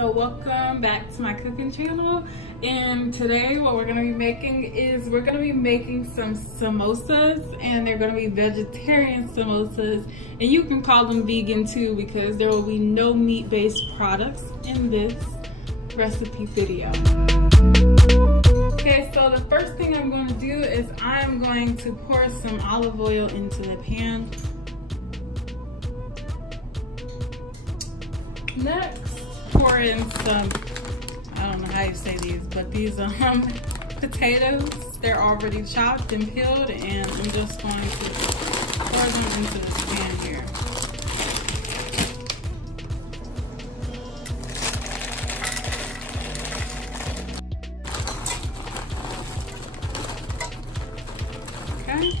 So welcome back to my cooking channel, and today what we're going to be making is we're going to be making some samosas, and they're going to be vegetarian samosas, and you can call them vegan too because there will be no meat-based products in this recipe video. Okay, so the first thing I'm going to do is I'm going to pour some olive oil into the pan. Next, pour in some, I don't know how you say these, but these potatoes. They're already chopped and peeled, and I'm just going to pour them into this pan here. Okay.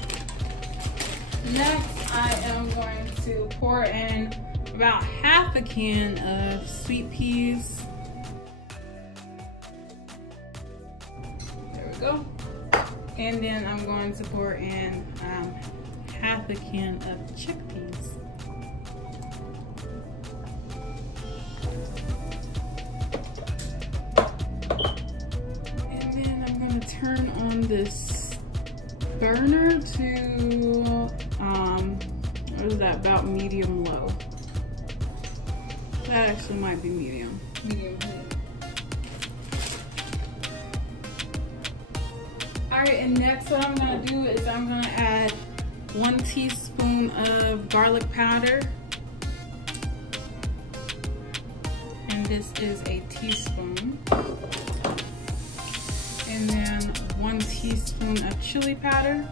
Next, I am going to pour in about half a can of sweet peas. There we go. And then I'm going to pour in half a can of chickpeas. And then I'm going to turn on this burner to, what is that, about medium low. That actually might be medium heat. Alright, and next what I'm going to do is I'm going to add 1 teaspoon of garlic powder. And this is a teaspoon. And then 1 teaspoon of chili powder.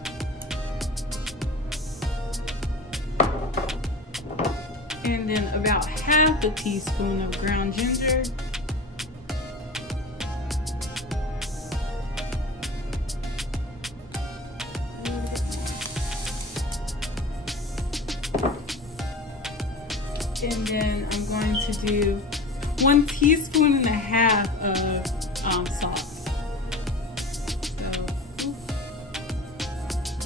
And then about half a teaspoon of ground ginger. And then I'm going to do 1.5 teaspoons of salt.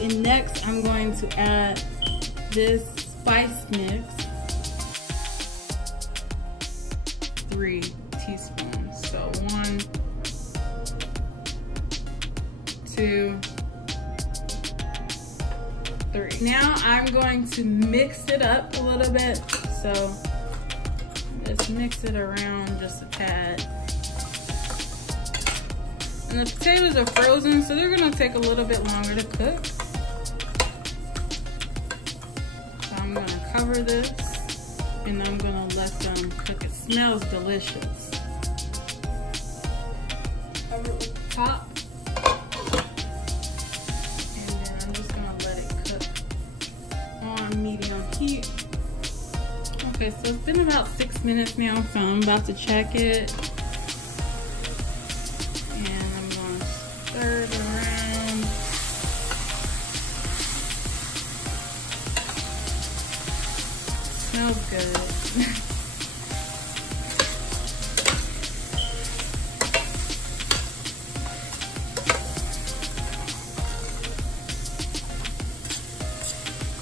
And next I'm going to add this spice mix. 3 teaspoons. So 1, 2, 3. Now I'm going to mix it up a little bit. So just mix it around just a tad. And the potatoes are frozen, so they're going to take a little bit longer to cook. So I'm going to cover this, and I'm going to let them cook. It smells delicious. Cover it with the top. And then I'm just going to let it cook on medium heat. Okay, so it's been about 6 minutes now, so I'm about to check it. And I'm going to stir it around. Smells good.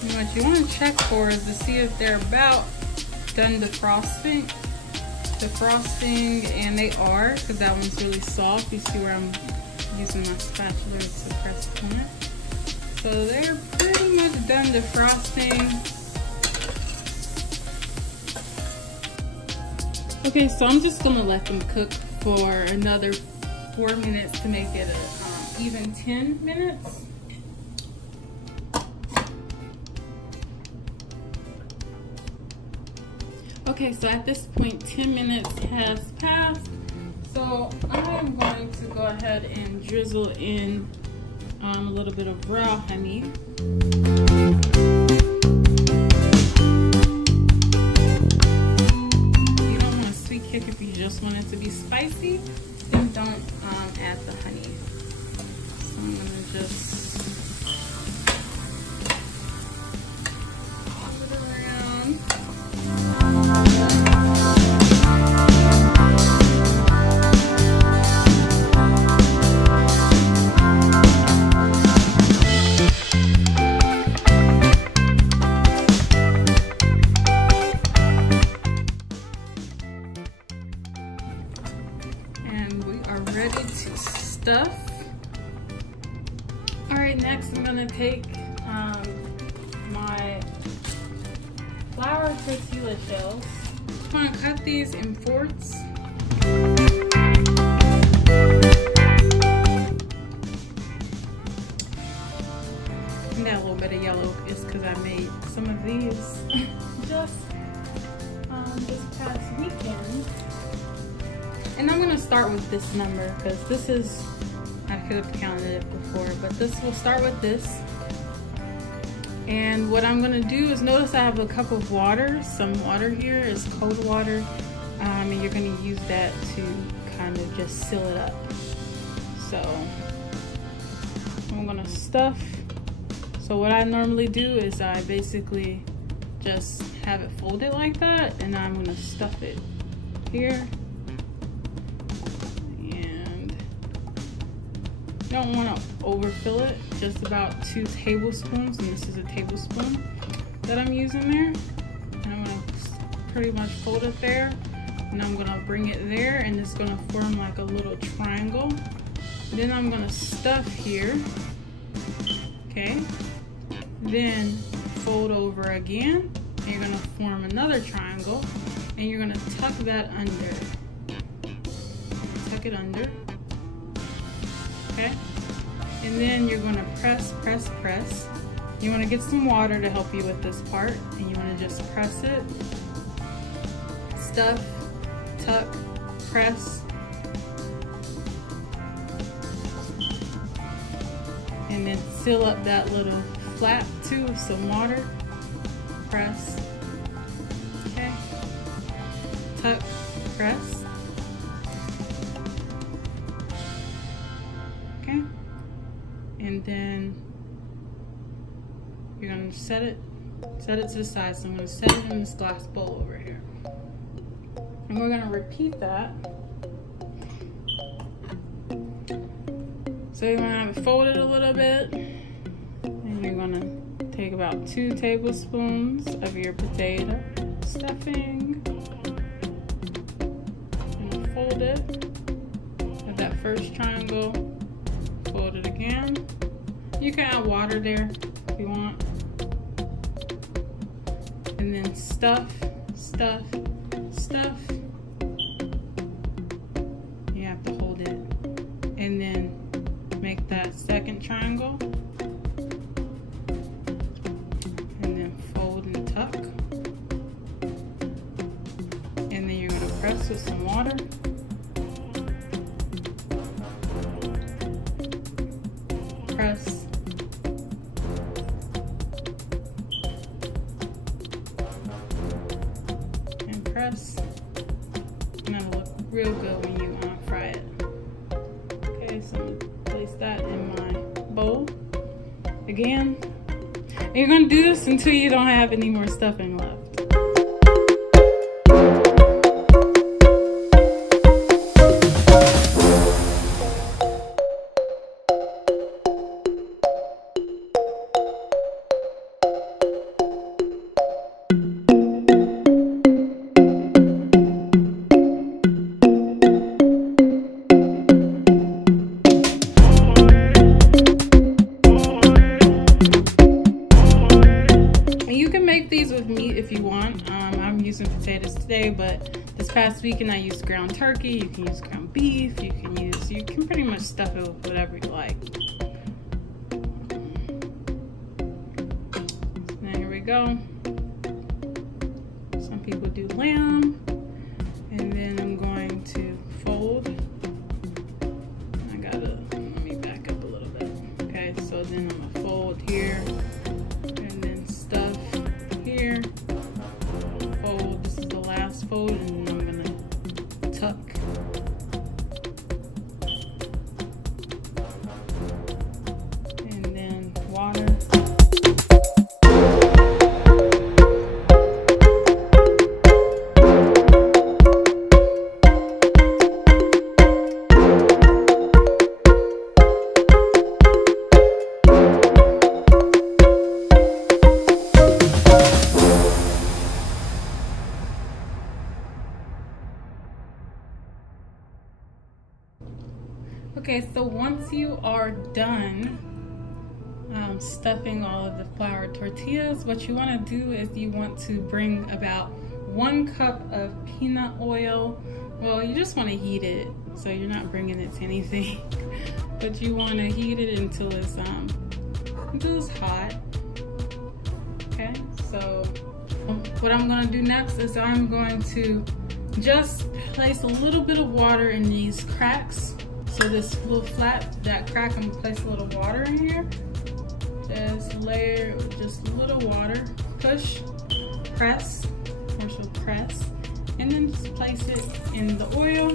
And what you want to check for is to see if they're about done defrosting, and they are, because that one's really soft. You see where I'm using my spatula to press on it. So they're pretty much done defrosting. Okay, so I'm just gonna let them cook for another 4 minutes to make it a even 10 minutes. Okay, so at this point 10 minutes has passed. So I'm going to go ahead and drizzle in a little bit of raw honey. You don't want a sweet kick if you just want it to be spicy, then don't add the honey. So I'm gonna just toss it around. are ready to stuff. All right, next I'm gonna take my flour tortilla shells. I'm gonna cut these in fourths. And that little bit of yellow is because I made some of these just this past weekend. And I'm gonna start with this number because this is, I could have counted it before, but we'll start with this. And what I'm gonna do is, notice I have a cup of water. Some water here is cold water, and you're gonna use that to kind of just seal it up. So I'm gonna stuff. So what I normally do is I basically just have it folded like that, and I'm gonna stuff it here. And you don't want to overfill it, just about 2 tablespoons, and this is a tablespoon that I'm using there. And I'm gonna pretty much fold it there, and I'm gonna bring it there, and it's gonna form like a little triangle. Then I'm gonna stuff here, okay? Then fold over again, and you're gonna form another triangle, and you're gonna tuck that under. Tuck it under, okay? And then you're gonna press, press, press. You wanna get some water to help you with this part, and you wanna just press it, stuff, tuck, press, and then seal up that little flap too with some water. Press, okay, tuck, press, okay, and then you're gonna set it to the side. So I'm gonna set it in this glass bowl over here, and we're gonna repeat that. So you're gonna have it folded a little bit, and you're gonna take about 2 tablespoons of your potato stuffing, and fold it with that first triangle, fold it again. You can add water there if you want. And then stuff, stuff, stuff. You have to hold it. And then make that second triangle. And then fold and tuck. And then you're going to press with some water. Press. And press. And that'll look real good when you fry it. Okay, so I'm gonna place that in my bowl again. And you're gonna do this until you don't have any more stuffing left. These with meat if you want. I'm using potatoes today, but this past weekend I used ground turkey. You can use ground beef. You can pretty much stuff it with whatever you like. So now here we go. Some people do lamb, and then I'm going to fold. Let me back up a little bit. Okay, so then I'm gonna fold here, and then stuff here, fold. This is the last fold, and then I'm gonna tuck. And then water. Okay, so once you are done stuffing all of the flour tortillas, what you want to do is you want to bring about 1 cup of peanut oil. Well, you just want to heat it, so you're not bringing it to anything, but you want to heat it until it's hot. Okay, so what I'm going to do next is I'm going to just place a little bit of water in these cracks. So this little that crack, I'm gonna place a little water in here. Just layer just a little water, push, press, or so press, and then just place it in the oil.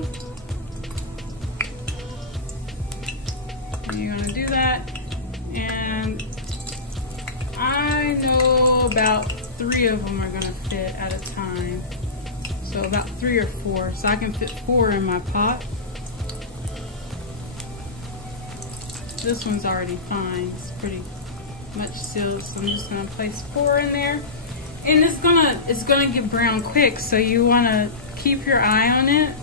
And you're gonna do that, and I know about 3 of them are gonna fit at a time. So about 3 or 4, so I can fit 4 in my pot. This one's already fine, it's pretty much sealed, so I'm just gonna place 4 in there. And it's gonna get brown quick, so you wanna keep your eye on it.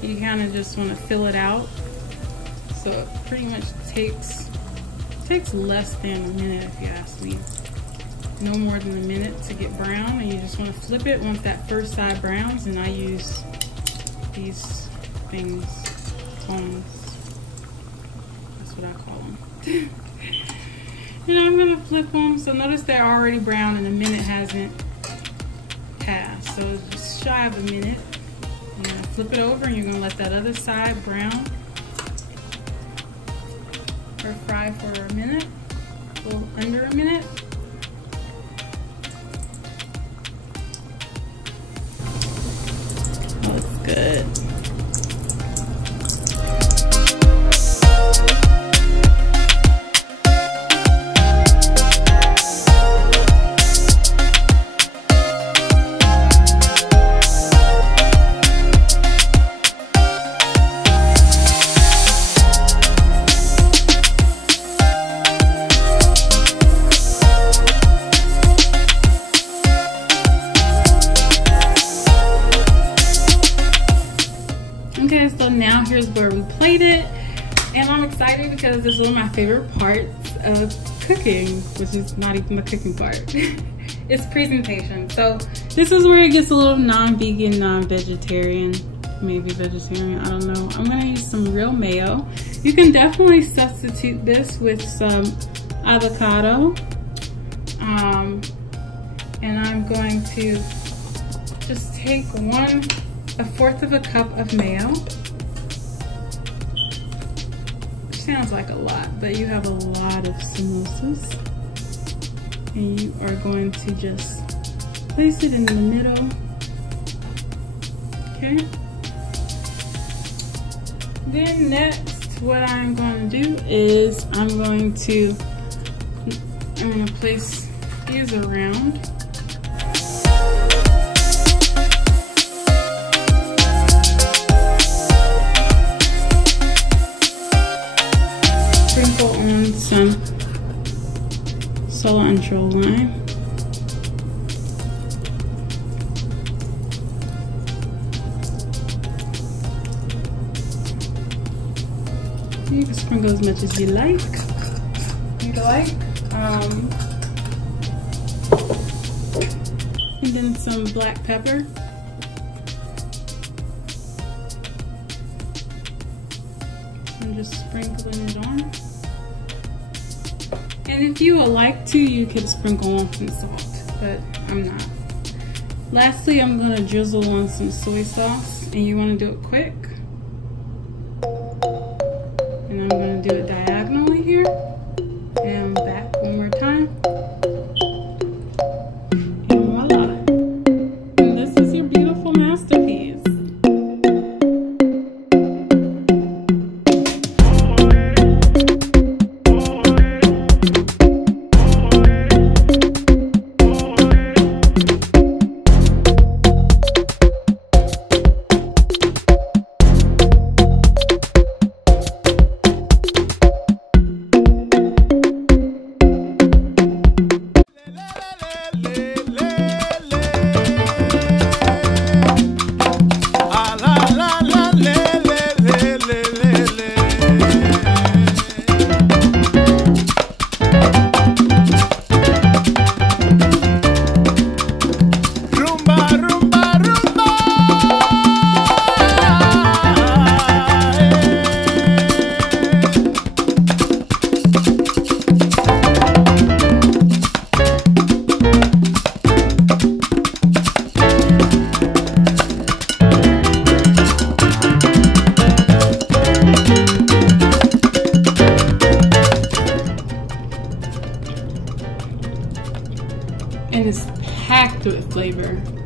You kinda just wanna fill it out. So it pretty much takes less than a minute, if you ask me. No more than a minute to get brown, and you just wanna flip it once that first side browns, and I use these things, cones. What I call them. And I'm gonna flip them. So notice they're already brown and a minute hasn't passed. So it's just shy of a minute. You're gonna flip it over and you're gonna let that other side brown or fry for a minute, a little under a minute. Looks good. Okay, so now here's where we plate it, and I'm excited because this is one of my favorite parts of cooking, which is not even the cooking part. It's presentation. So this is where it gets a little non-vegan, non-vegetarian, maybe vegetarian, I don't know. I'm gonna use some real mayo. You can definitely substitute this with some avocado. And I'm going to just take 1/4 of a cup of mayo. Which sounds like a lot, but you have a lot of samosas. And you are going to just place it in the middle. Okay. Then next, what I'm going to do is I'm going to place these around. Sprinkle on some Cilantro Lime. You can sprinkle as much as you like. And then some black pepper. I'm just sprinkling it on. And if you would like to, you could sprinkle on some salt, but I'm not. Lastly, I'm gonna drizzle on some soy sauce, and you wanna do it quick. And I'm gonna do it diagonally here, and back one more time. And voila. And this is your beautiful masterpiece. flavor.